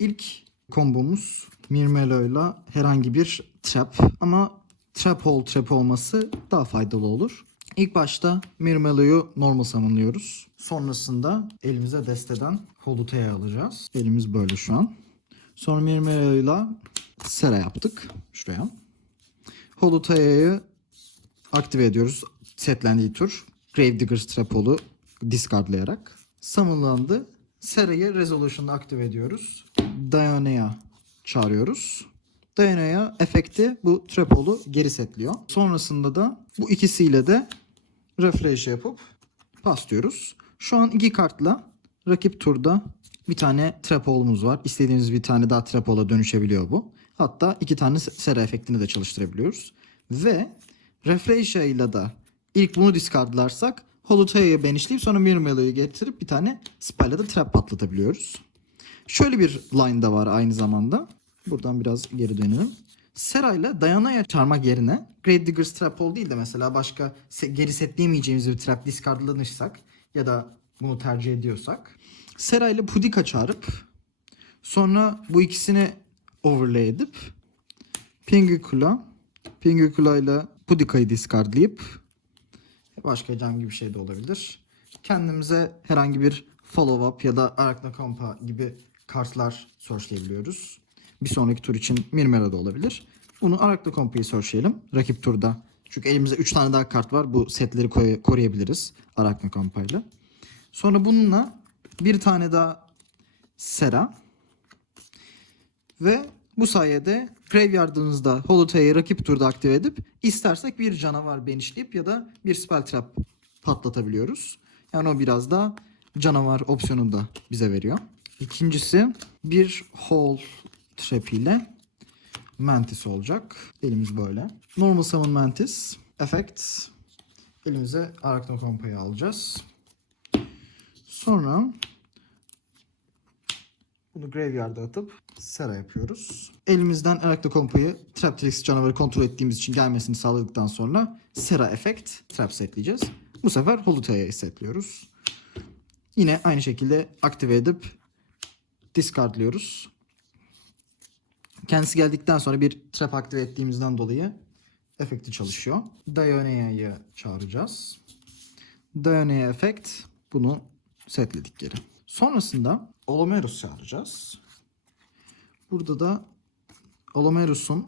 İlk kombomuz Mirmelo herhangi bir trap ama trap hole trap olması daha faydalı olur. İlk başta Mirmelo'yu normal summonlıyoruz. Sonrasında elimize desteden Holuta'ya alacağız. Elimiz böyle şu an. Sonra Mirmelo ile Sera yaptık. Şuraya. Holuta'yı aktive ediyoruz. Setlendiği tur. Gravediggers Trapol'u discardlayarak. Summonlandı. Sera'yı Resolution'da aktive ediyoruz. Diana'ya çağırıyoruz. Diana'ya efekti bu Trapol'u geri setliyor. Sonrasında da bu ikisiyle de refresh yapıp pas diyoruz. Şu an iki kartla rakip turda bir tane Trapol'umuz var. İstediğimiz bir tane daha Trapol'a dönüşebiliyor bu. Hatta iki tane Sera efektini de çalıştırabiliyoruz. Ve Refresia ile de ilk bunu discardlarsak Holotaya'yı benişleyip sonra Mirmelo'yu getirip bir tane Spell'e de trap patlatabiliyoruz. Şöyle bir line da var aynı zamanda. Buradan biraz geri dönelim. Sera ile Diana'ya çağırmak yerine Great Digger's Trap Hole değil de mesela başka geri setleyemeyeceğimiz bir trap discardlanırsak ya da bunu tercih ediyorsak Sera ile Pudika çağırıp sonra bu ikisini overlay edip Pingukula Pingukula ile Pudika'yı discardlayıp başka herhangi bir şey de olabilir. Kendimize herhangi bir follow up ya da Arachnokompa gibi kartlar searchleyebiliyoruz. Bir sonraki tur için Mirmera da olabilir. Bunu Arachnokompa'yı searchleyelim rakip turda. Çünkü elimizde 3 tane daha kart var. Bu setleri koy- koruyabiliriz Arachnokompa ile. Sonra bununla bir tane daha Sera ve bu sayede Graveyard'ınızda Holotay'ı rakip turda aktive edip istersek bir canavar benişleyip ya da bir spell trap patlatabiliyoruz. Yani o biraz da canavar opsiyonunu da bize veriyor. İkincisi bir hole trap ile Mantis olacak. Elimiz böyle. Normal Summon Mantis. Effect. Elimize Arachnokompa'yı alacağız. Sonra bunu Graveyard'a atıp Sera yapıyoruz. Elimizden Arachnokompa'yı Traptrix canavarı kontrol ettiğimiz için gelmesini sağladıktan sonra Sera Effect Trap setleyeceğiz. Bu sefer Holuta'ya setliyoruz. Yine aynı şekilde aktive edip discardlıyoruz. Kendisi geldikten sonra bir trap aktive ettiğimizden dolayı efekti çalışıyor. Dionea'yı çağıracağız. Dionea Effect bunu setledik geri. Sonrasında Olomerus çağıracağız. Burada da Olomerus'un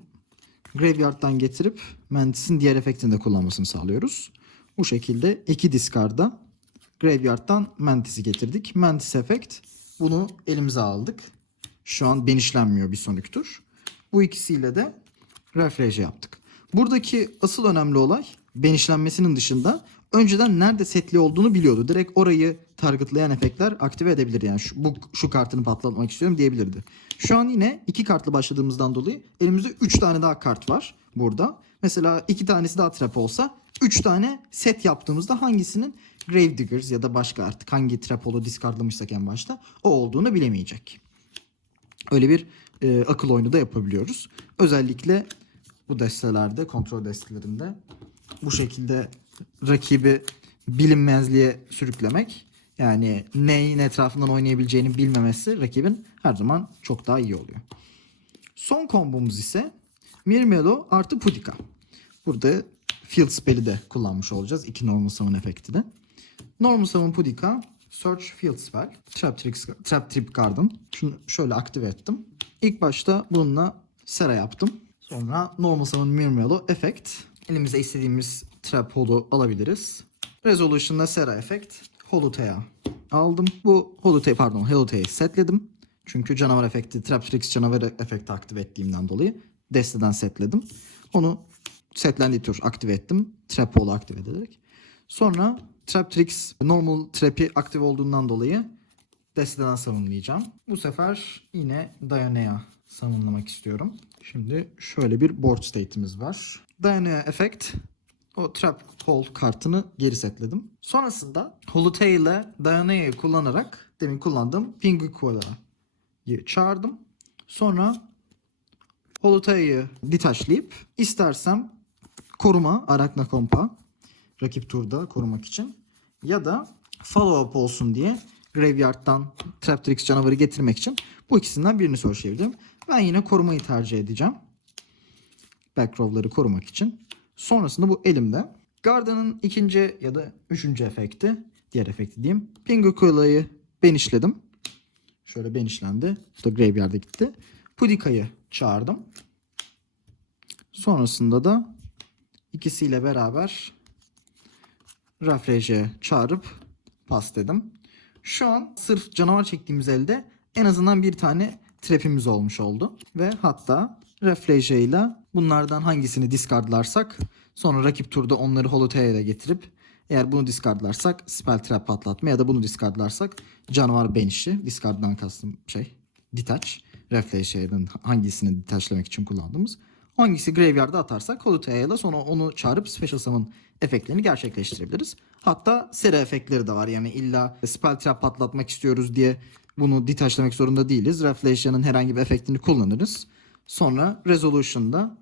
Graveyard'dan getirip Mantis'in diğer efektini de kullanmasını sağlıyoruz. Bu şekilde iki discard'a Graveyard'dan Mantis'i getirdik. Mantis Effect bunu elimize aldık. Şu an benişlenmiyor bir sonraki tur. Bu ikisiyle de refresh yaptık. Buradaki asıl önemli olay benişlenmesinin dışında önceden nerede setli olduğunu biliyordu. Direkt orayı targetlayan efektler aktive edebilir. Yani şu, bu, şu kartını patlatmak istiyorum diyebilirdi. Şu an yine iki kartlı başladığımızdan dolayı elimizde 3 tane daha kart var burada. Mesela iki tanesi daha trap olsa 3 tane set yaptığımızda hangisinin Gravediggers ya da başka artık hangi trapolu discardlamışsak en başta o olduğunu bilemeyecek. Öyle bir e, akıl oyunu da yapabiliyoruz. Özellikle bu destelerde, kontrol destelerinde bu şekilde rakibi bilinmezliğe sürüklemek yani neyin etrafından oynayabileceğini bilmemesi rakibin her zaman çok daha iyi oluyor. Son kombomuz ise Mirmelo artı Pudika. Burada Field Spell'i de kullanmış olacağız. iki normal summon efektini. Normal summon Pudika, Search Field Spell, Trap, Tricks, Trap Trip Garden. Şunu şöyle aktive ettim. İlk başta bununla Sera yaptım. Sonra Normal Summon Mirmelo Effect. Elimizde istediğimiz Trap Holo alabiliriz. Resolution'da Sera Effect. Holotaya aldım. Bu Holotaya pardon Holotaya'yı setledim. Çünkü canavar efekti, Trap Tricks canavar efekti aktive ettiğimden dolayı desteden setledim. Onu setlendiği tur aktive ettim. Trap Holo aktive ederek. Sonra Trap Tricks normal trap'i aktif olduğundan dolayı desteden savunmayacağım. Bu sefer yine Dianea savunlamak istiyorum. Şimdi şöyle bir board state'imiz var. Dianea Effect o Trap Hole kartını geri setledim. Sonrasında Holotay ile Dianea'yı kullanarak demin kullandığım Pinguicula'yı çağırdım. Sonra Holotay'ı detaşlayıp istersem koruma Arachnokompa rakip turda korumak için ya da follow up olsun diye Graveyard'dan Traptrix canavarı getirmek için Bu ikisinden birini search edebilirim. Ben yine korumayı tercih edeceğim. Backrow'ları korumak için. Sonrasında bu elimde. Garden'ın ikinci ya da üçüncü efekti. Diğer efekti diyeyim. Pingucula'yı ben işledim. Şöyle ben işlendi. Bu da Graveyard'a gitti. Pudika'yı çağırdım. Sonrasında da ikisiyle beraber Rafreje'ye çağırıp pas dedim. Şu an sırf canavar çektiğimiz elde en azından bir tane trap'imiz olmuş oldu. Ve hatta Refleje ile bunlardan hangisini discardlarsak sonra rakip turda onları Holotea'ya da getirip eğer bunu discardlarsak spell trap patlatma ya da bunu discardlarsak canavar benişi discard'dan kastım şey detach Refleje'den hangisini detachlemek için kullandığımız hangisi graveyard'a atarsak Holotea'ya da sonra onu çağırıp special summon efektlerini gerçekleştirebiliriz. Hatta seri efektleri de var yani illa spell trap patlatmak istiyoruz diye bunu detachlemek zorunda değiliz. Reflejion'ın herhangi bir efektini kullanırız. Sonra Resolution'da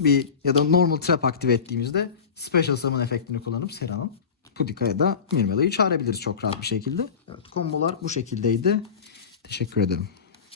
bir ya da normal trap aktive ettiğimizde special summon efektini kullanıp Sera'nın Pudika'ya da Mirmela'yı çağırabiliriz çok rahat bir şekilde. Evet kombolar bu şekildeydi. Teşekkür ederim.